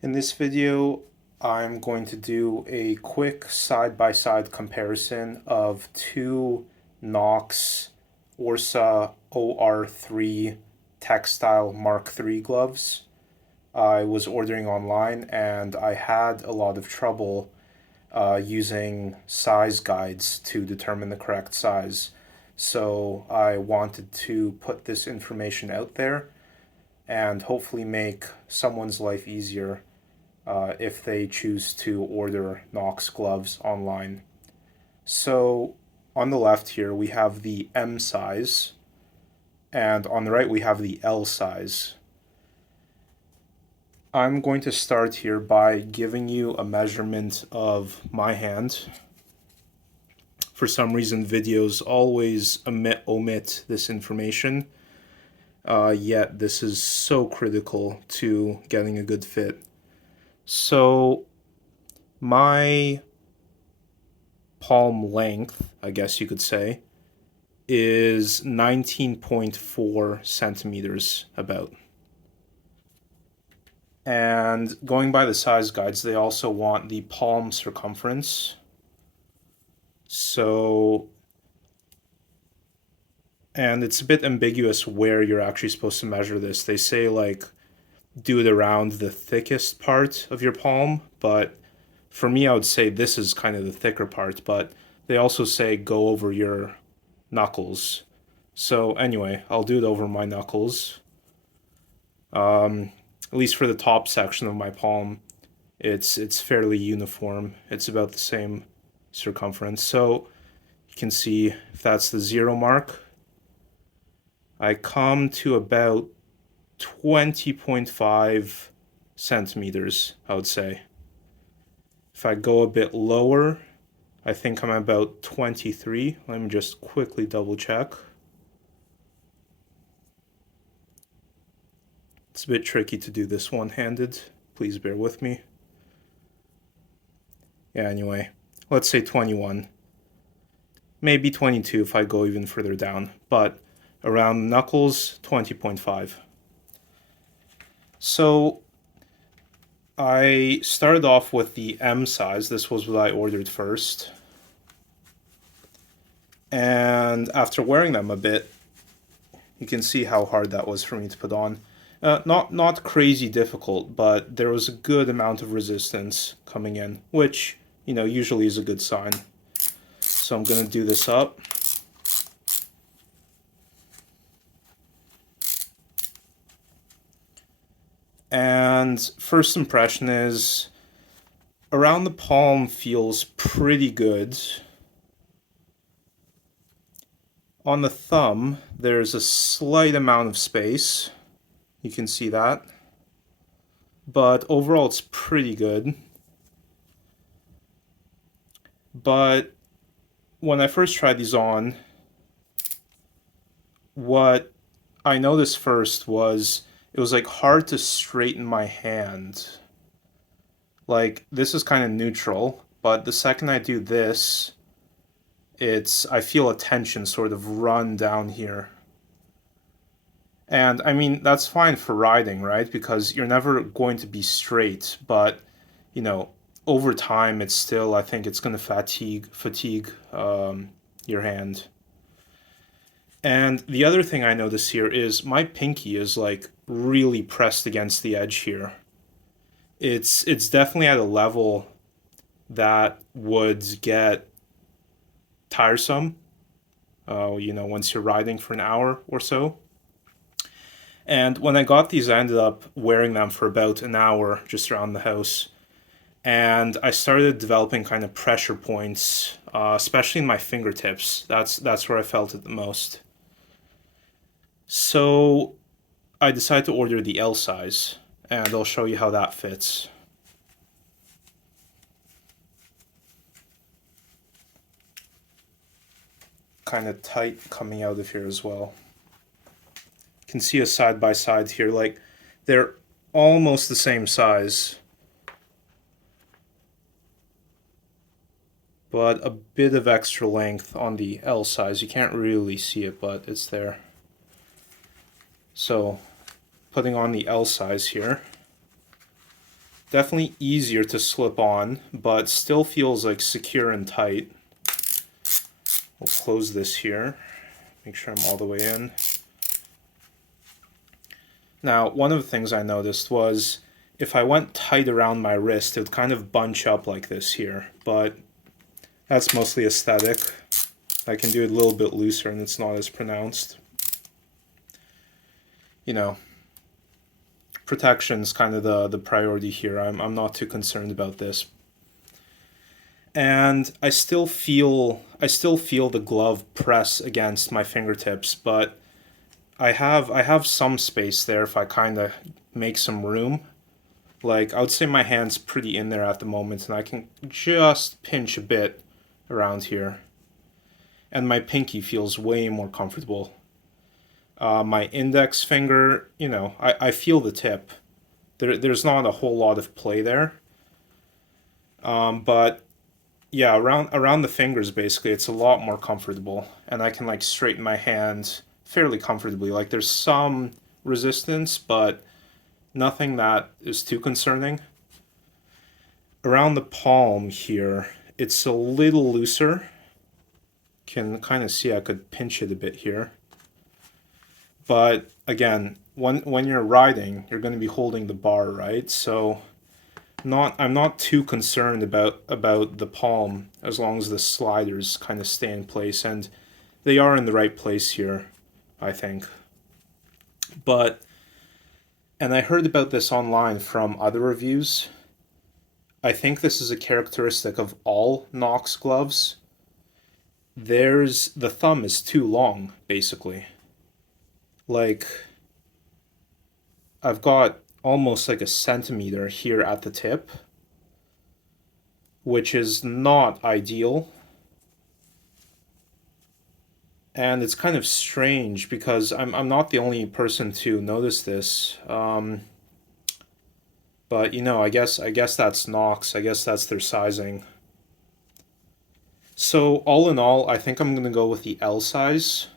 In this video, I'm going to do a quick side-by-side comparison of two Knox Orsa OR3 textile Mark III gloves. I was ordering online and I had a lot of trouble using size guides to determine the correct size. So I wanted to put this information out there and hopefully make someone's life easier if they choose to order Knox gloves online. So on the left here we have the M size, and on the right we have the L size. I'm going to start here by giving you a measurement of my hand. For some reason videos always omit this information, yet this is so critical to getting a good fit. So my palm length, I guess you could say, is 19.4 centimeters about. And going by the size guides, they also want the palm circumference. So, and it's a bit ambiguous where you're actually supposed to measure this. They say like do it around the thickest part of your palm, but for me I would say this is kind of the thicker part, but they also say go over your knuckles. So anyway, I'll do it over my knuckles. At least for the top section of my palm, it's fairly uniform. It's about the same circumference. So you can see if that's the 0 mark, I come to about 20.5 centimeters, I would say. If I go a bit lower, I think I'm about 23. Let me just quickly double check. It's a bit tricky to do this one-handed. Please bear with me. Yeah, anyway, let's say 21. Maybe 22 if I go even further down, but around knuckles, 20.5. So I started off with the M size. This was what I ordered first. And after wearing them a bit, you can see how hard that was for me to put on. Not crazy difficult, but there was a good amount of resistance coming in, which, you know, usually is a good sign. So I'm going to do this up. And first impression is around the palm feels pretty good. On the thumb, there's a slight amount of space. You can see that. But overall, it's pretty good. But when I first tried these on, what I noticed first was it was like hard to straighten my hand. Like this is kind of neutral, but the second I do this, I feel a tension sort of run down here. And I mean, that's fine for riding, right? Because you're never going to be straight, but you know, over time it's still, I think it's going to fatigue your hand. And the other thing I notice here is my pinky is like really pressed against the edge here. It's definitely at a level that would get tiresome, you know, once you're riding for an hour or so. And when I got these, I ended up wearing them for about an hour just around the house. And I started developing kind of pressure points, especially in my fingertips. That's where I felt it the most. So I decided to order the L size, and I'll show you how that fits. Kind of tight coming out of here as well. You can see a side by side here, like they're almost the same size, but a bit of extra length on the L size. You can't really see it, but it's there. So putting on the L size here, Definitely easier to slip on, but still feels like secure and tight. We'll close this here, make sure I'm all the way in. Now, one of the things I noticed was if I went tight around my wrist, it would kind of bunch up like this here, but that's mostly aesthetic. I can do it a little bit looser and it's not as pronounced. You know, protection's kind of the priority here. I'm not too concerned about this. And I still feel the glove press against my fingertips, but I have some space there if I kind of make some room. Like, I would say my hand's pretty in there at the moment, and I can just pinch a bit around here. And my pinky feels way more comfortable. My index finger, you know, I feel the tip. There's not a whole lot of play there. But yeah, around the fingers, basically, it's a lot more comfortable. And I can, like, straighten my hand fairly comfortably. Like, there's some resistance, but nothing that is too concerning. Around the palm here, it's a little looser. Can kind of see I could pinch it a bit here. But again, when you're riding, you're going to be holding the bar, right? So I'm not too concerned about the palm as long as the sliders kind of stay in place, and they are in the right place here, I think. And I heard about this online from other reviews. I think this is a characteristic of all Knox gloves. The thumb is too long, basically. Like, I've got almost like a centimeter here at the tip, which is not ideal. And it's kind of strange because I'm not the only person to notice this. But you know, I guess that's Knox. I guess that's their sizing. So all in all, I think I'm gonna go with the L size.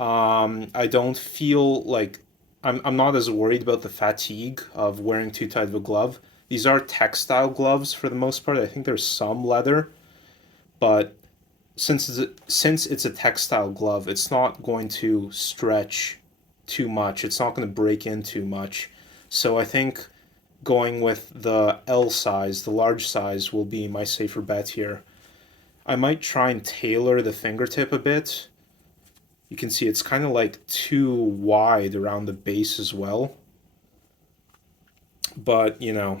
I don't feel like I'm not as worried about the fatigue of wearing too tight of a glove. These are textile gloves for the most part. I think there's some leather, but since it's a textile glove, it's not going to stretch too much. It's not going to break in too much. So I think going with the L size, the large size, will be my safer bet here. I might try and tailor the fingertip a bit. You can see it's kind of like too wide around the base as well. But, you know,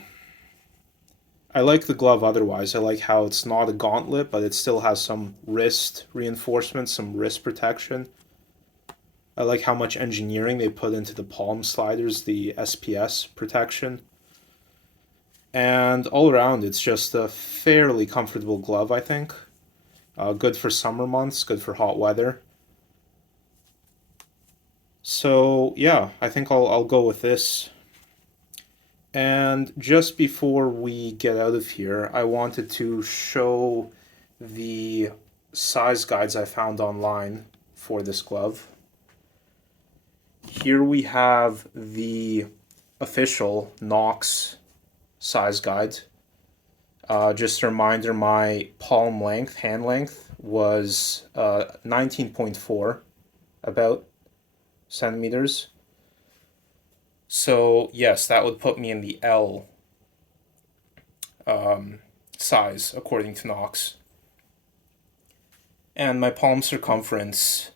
I like the glove otherwise. I like how it's not a gauntlet, but it still has some wrist reinforcement, some wrist protection. I like how much engineering they put into the palm sliders, the SPS protection. And all around, it's just a fairly comfortable glove, I think. Good for summer months, good for hot weather. So yeah, I think I'll go with this. And just before we get out of here, I wanted to show the size guides I found online for this glove. Here we have the official Knox size guide. Just a reminder, my palm length, hand length, was 19.4 about centimeters. So yes, that would put me in the L size according to Knox. And my palm circumference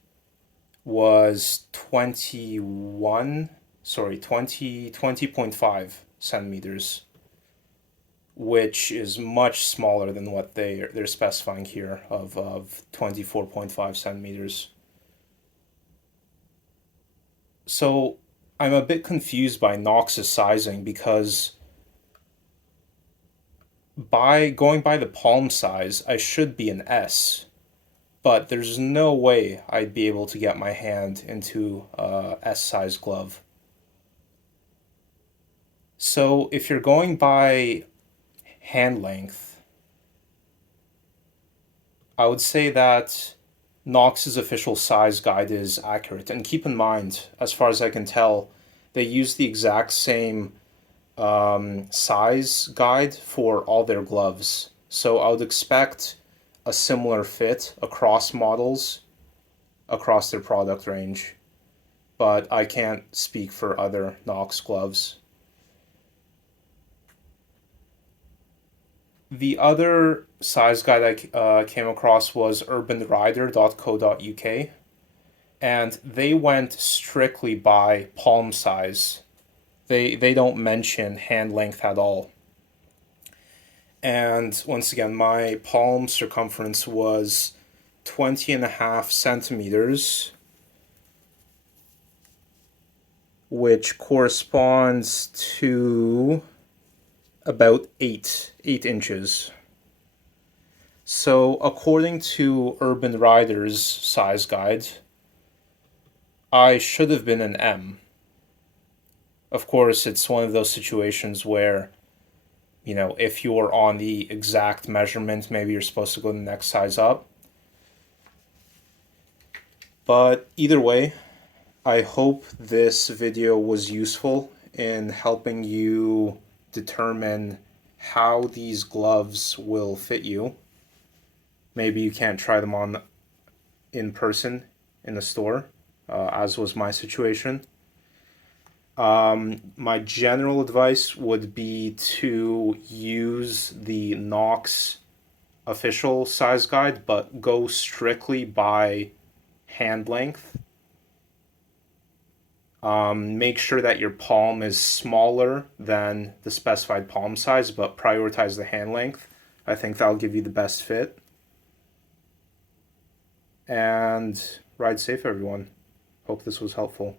was 20.5 centimeters, which is much smaller than what they're specifying here of 24.5 centimeters. So I'm a bit confused by Knox's sizing because by going by the palm size, I should be an S, but there's no way I'd be able to get my hand into a S size glove. So if you're going by hand length, I would say that Knox's official size guide is accurate. And keep in mind, as far as I can tell, they use the exact same size guide for all their gloves. So I would expect a similar fit across models, across their product range. But I can't speak for other Knox gloves. The other size guide I came across was urbanrider.co.uk, and they went strictly by palm size. They don't mention hand length at all. And once again, my palm circumference was 20.5 centimeters, which corresponds to about 8 inches. So according to Urban Rider's size guide, I should have been an M. Of course, it's one of those situations where, if you're on the exact measurement, maybe you're supposed to go the next size up. But either way, I hope this video was useful in helping you determine how these gloves will fit you. Maybe you can't try them on in person in the store, as was my situation. My general advice would be to use the Knox official size guide, but go strictly by hand length. Make sure that your palm is smaller than the specified palm size, but prioritize the hand length. I think that'll give you the best fit. And ride safe, everyone. Hope this was helpful.